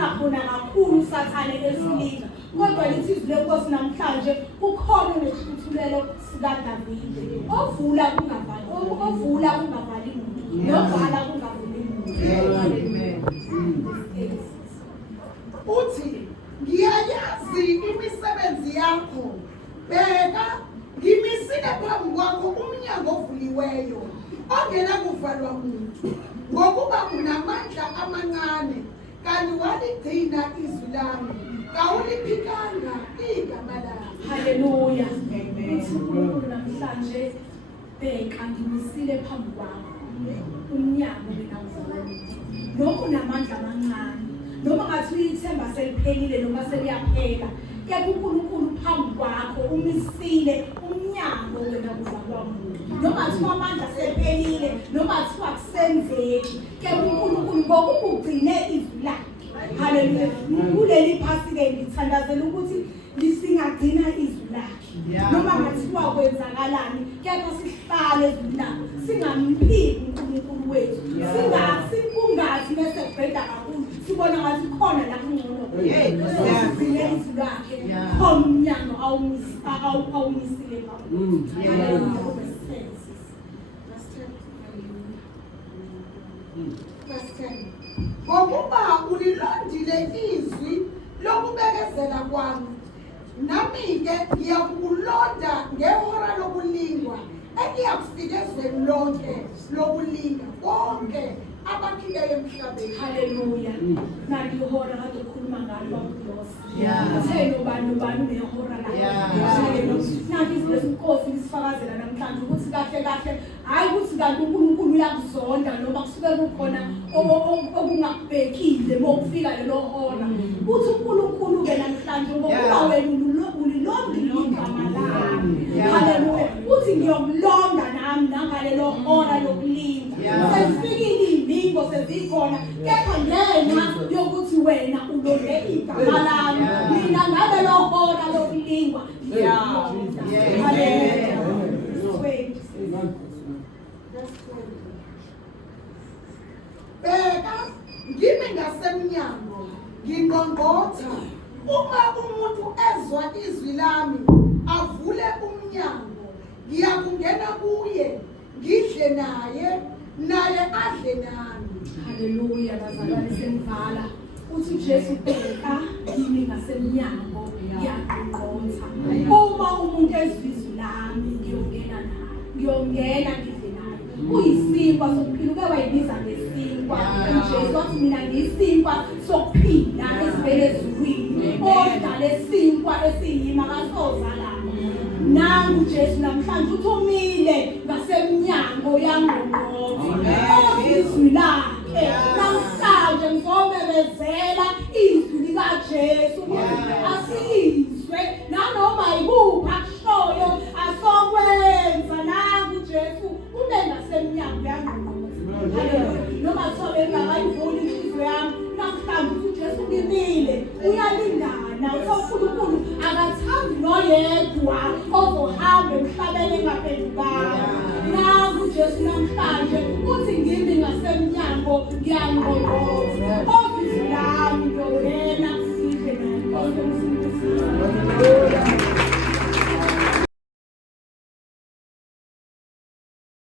afuna khona kakhulu usathane esilinga kodwa lithi izwi lenkosi namhlanje kukhona nesithuthulelo sikaDavide ovula kungavali umuntu novala kungavuli umuntu. Amen. Uthi ngiyayazi imisebenzi yakho, bheka ngimisile phambi kwakho umnyango ovuliweyo ongena kuvalwa muntu, ngokuba unamandla amancane kanti waligcina izwi lami kawuliphikanga igama lami. Haleluya. Uthi namhlanje bheka ngimisile phambi kwakho umnyango wena uvuliweyo noma unamandla amancane noma ngathi uyithemba seliphelile noma seliyaphela kepha uNkulunkulu phambi kwakho umisile umnyango wena kuvalwa muntu noma kuthiwa amandla sephelile noma kuthiwa kusenzeki kepha uNkulunkulu ngokugcine izwi lakhe. Haleluya. Kuleli phasi-ke ngithandazela ukuthi lisingagcina izwi lakhe noma ngathiwa kwenzakalani kepha sihlale ezwini lakhe singamphiki uNkulunkulu wethu singathi mase kubheda kakhulu sibona ngathi khona la kungcono sigcine izwi lakhe khona umnyango awumisile kakhulu. Ngokuba ulilondile izwi lokubekezela kwami, nami-ke ngiyakulonda ngehora lokulingwa engiyakufika ezweni lonke lokulinga bonke abakhileyo emhlabeni. Haleluya. Nanti ihora kade ukhuluma ngalo uNkosi. Atheni ubani unehora la. Haleluya. Nanti izwi lesinkosi lisifakazela namhlanje ukuthi kahle kahle hayi ukuthi kanti uNkulunkulu uyakuzonda noma kusuke kukhona okungakubhekile mokufika lelo hora. Uthi uNkulunkulu ke namhlanje ngokuba wena ulilondile igama lami. Haleluya. Uthi ngiyomlonda nami nangalelo hora lokulinga. Sefikile imbingo sezikhona kepha ngenxa yokuthi wena ulonde igama lami mina ngabe lo hora lokulingwa. Haleluya. Bheka ngimi ngasemnyango ngingqongqotha, uma umuntu ezwa izwi lami avule umnyango ngiyakungena kuye ngidle naye adle nami. Haleluya. Bazalwane semvala uthi Jesu bheka ngimi ngasemnyango ngiyaqonqotha, uma umuntu ezwa izwi lami ngiyongena ngidle naye. Uyisinkwa sokuphila uke wayibiza ngesinkwa. Jesu wathi mina ngiyisinkwa sokuphila esivele ezulwini odala esinkwa esiyima kasozalana. Nangu Jesu namhlanje uthumile ngasemnyango yangqongqotha izwi lakhe. Namhlanje ngizobebezela izwi likaJesu asizwe nanoma yikuphi akushoyo asokwenza. Nangu Jesu ube ngasemnyango yangqongqotha. Noma kuthiwa bengakayivuli inhliziyo yami namhlanje uJesu ulimile uyalingana. uNkulunkulu akathandi noyedwa ozohamba emhlabeni engaphendukanga. Nangu Jesu namhlanje uthi ngimi ngasemnyango ngiyangqongqotha.